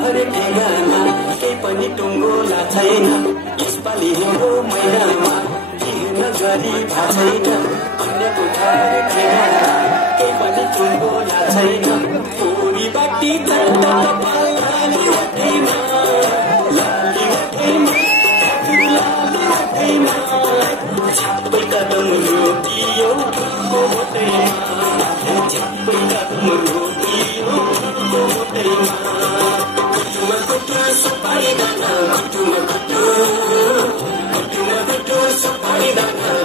हरेक ठेगाना केही पनि टुङ्गोला छैन यसपालि हिउँदो महिनामा हिँड्न गरी छैन अन्यको घर ठेगाना केही पनि टुङ्गोला छैन पोरी बाटी जाँदा लाली वटैमा लाली वटैमा लाली वटैमा छापै कदम रोकियो मोटैमा छापै कदम रोकियो मोटैमा Sapari dana, kutu, sapari dana.